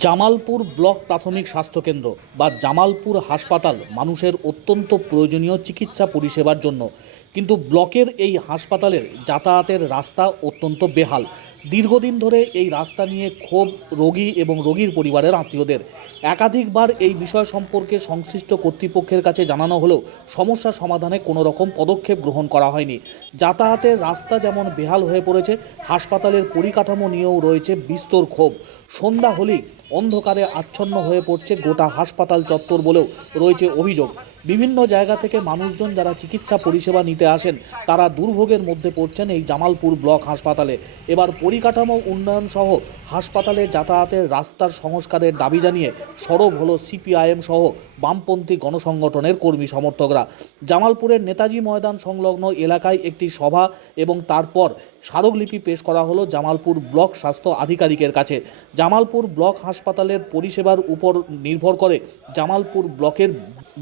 Jamalpur block প্রাথমিক স্বাস্থ্যকেন্দ্র বা জামালপুর হাসপাতাল মানুষের অত্যন্ত প্রয়োজনীয় চিকিৎসা পরিষেবার জন্য। কিন্তু ব্লকের এই হাসপাতালের যাতায়াতের রাস্তা অত্যন্ত বেহাল। দীর্ঘদিন ধরে এই রাস্তা নিয়ে ক্ষোভ, রোগী এবং রোগীর পরিবারের আত্মীয়দের। একাধিকবার এই বিষয় সম্পর্কে সংশ্লিষ্ট কর্তৃপক্ষের কাছে জানানো হলেও সমস্যা সমাধানে কোনো রকম পদক্ষেপ গ্রহণ করা হয়নি। যাতায়াতের রাস্তা যেমন বেহাল হয়ে পড়েছে, হাসপাতালের পরিকাঠামো নিয়েও রয়েছে বিস্তর ক্ষোভ। সন্ধ্যা হলেই অন্ধকারে আচ্ছন্ন হয়ে পড়ছে গোটা হাসপাতাল চত্বর বলেও রয়েছে অভিযোগ। বিভিন্ন জায়গা থেকে মানুষজন যারা চিকিৎসা পরিষেবা নিতে আসেন, তারা দুর্ভোগের মধ্যে পড়ছেন এই জামালপুর ব্লক হাসপাতালে। এবার পরিকাঠামো উন্নয়ন সহ হাসপাতালে যাতায়াতের রাস্তার সংস্কারের দাবি জানিয়ে সরব হলো সিপিআইএম সহ বামপন্থী গণসংগঠনের কর্মী সমর্থকরা। জামালপুরের নেতাজি ময়দান সংলগ্ন এলাকায় একটি সভা এবং তারপর স্মারকলিপি পেশ করা হলো জামালপুর ব্লক স্বাস্থ্য আধিকারিকের কাছে। জামালপুর ব্লক হাসপাতালের পরিষেবার উপর নির্ভর করে জামালপুর ব্লকের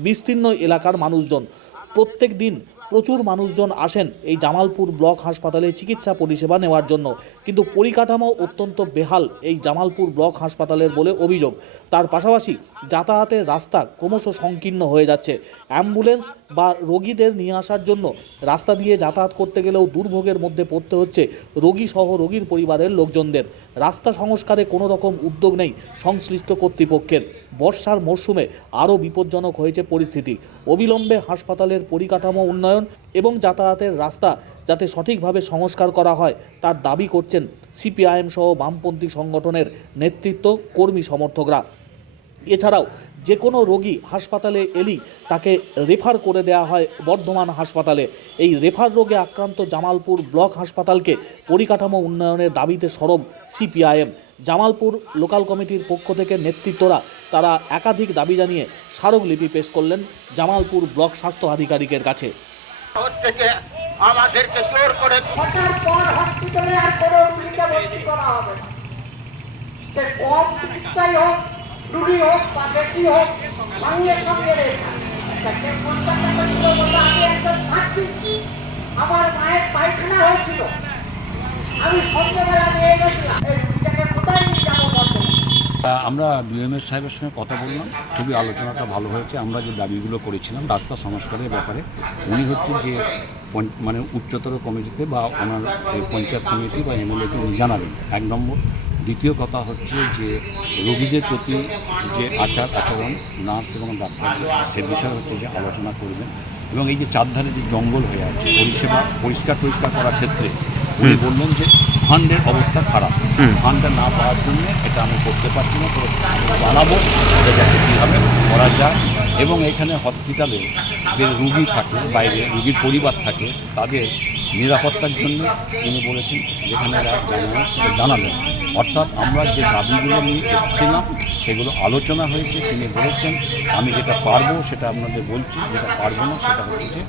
বিস্তীর্ণ এলাকার মানুষজন। প্রত্যেক দিন প্রচুর মানুষজন আসেন এই জামালপুর ব্লক হাসপাতালে চিকিৎসা পরিষেবা নেওয়ার জন্য। কিন্তু পরিকাঠামো অত্যন্ত বেহাল এই জামালপুর ব্লক হাসপাতালের বলে অভিযোগ। তার পাশাপাশি যাতায়াতের রাস্তা ক্রমশ সংকীর্ণ হয়ে যাচ্ছে। অ্যাম্বুলেন্স বা রোগীদের নিয়ে আসার জন্য রাস্তা দিয়ে যাতায়াত করতে গেলেও দুর্ভোগের মধ্যে পড়তে হচ্ছে রোগী সহ রোগীর পরিবারের লোকজনদের। রাস্তা সংস্কারে কোনো রকম উদ্যোগ নেই সংশ্লিষ্ট কর্তৃপক্ষের। বর্ষার মরশুমে আরও বিপজ্জনক হয়েছে পরিস্থিতি। অবিলম্বে হাসপাতালের পরিকাঠামো উন্নয়ন এবং যাতায়াতের রাস্তা যাতে সঠিকভাবে সংস্কার করা হয় তার দাবি করছেন সিপিআইএম সহ বামপন্থী সংগঠনের নেতৃত্ব কর্মী সমর্থকরা। এছাড়াও যে কোনো রোগী হাসপাতালে এলেই তাকে রেফার করে দেওয়া হয় বর্ধমান হাসপাতালে। এই রেফার রোগে আক্রান্ত জামালপুর ব্লক হাসপাতালকে পরিকাঠামো উন্নয়নের দাবিতে সরব সিপিআইএম। জামালপুর লোকাল কমিটির পক্ষ থেকে নেতৃত্বরা তারা একাধিক দাবি জানিয়ে স্মারকলিপি পেশ করলেন জামালপুর ব্লক স্বাস্থ্য আধিকারিকের কাছে। আমাদেরকে জোর করে। সে কম চিকিৎসাই হোক রুগী হোক বা বেশি হোক, সঙ্গে সঙ্গে আমার বিএমএস সাহেবের সঙ্গে কথা বললাম। খুবই আলোচনাটা ভালো হয়েছে। আমরা যে দাবিগুলো করেছিলাম রাস্তা সংস্কারের ব্যাপারে, উনি হচ্ছে যে মানে উচ্চতর কমিটিতে বা ওনার পঞ্চায়েত সমিতি বা এমএলএকে উনি জানাবেন এক নম্বর। দ্বিতীয় কথা হচ্ছে যে রোগীদের প্রতি যে আচার আচরণ নার্স এবং ডাক্তার সে বিষয়ে হচ্ছে যে আলোচনা করবেন এবং এই যে চারধারে যে জঙ্গল হয়ে আছে পরিষেবা পরিষ্কার পরিষ্কার করার ক্ষেত্রে উনি বললেন যে ফান্ডের অবস্থা খারাপ। ফান্ডটা না পাওয়ার জন্য এটা আমি করতে পারছি না তো জানাব যে যাতে কীভাবে করা যায় এবং এখানে হসপিটালে যে রুগী থাকে বাইরে রুগীর পরিবার থাকে তাদের নিরাপত্তার জন্য তিনি বলেছেন যেখানে সেটা জানাবেন অর্থাৎ আমরা যে দাবিগুলো নিয়ে এসেছিলাম, সেগুলো আলোচনা হয়েছে। তিনি বলেছেন, আমি যেটা পারব সেটা আপনাদের বলছি, যেটা পারব না সেটা হচ্ছে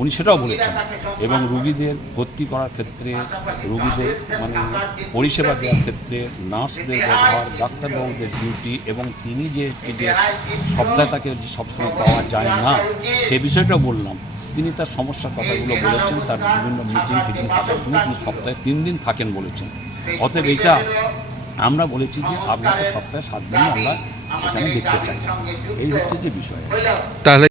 উনি সেটাও বলেছেন। এবং রুগীদের ভর্তি করার ক্ষেত্রে, রুগীদের মানে পরিষেবা দেওয়ার ক্ষেত্রে, নার্সদের ব্যবহার, ডাক্তারবাবুদের ডিউটি এবং তিনি যে সপ্তাহে তাকে সবসময় পাওয়া যায় না, সে বিষয়টাও বললাম। তিনি তার সমস্যার কথাগুলো বলেছেন, তার বিভিন্ন মিটিং ফিটিং থাকার জন্য তিনি সপ্তাহে তিন দিন থাকেন বলেছেন। অতএব এইটা আমরা বলেছি যে আপনাকে সপ্তাহে সাত দিনই আমরা এখানে দেখতে চাই। এই হচ্ছে যে বিষয়। তাহলে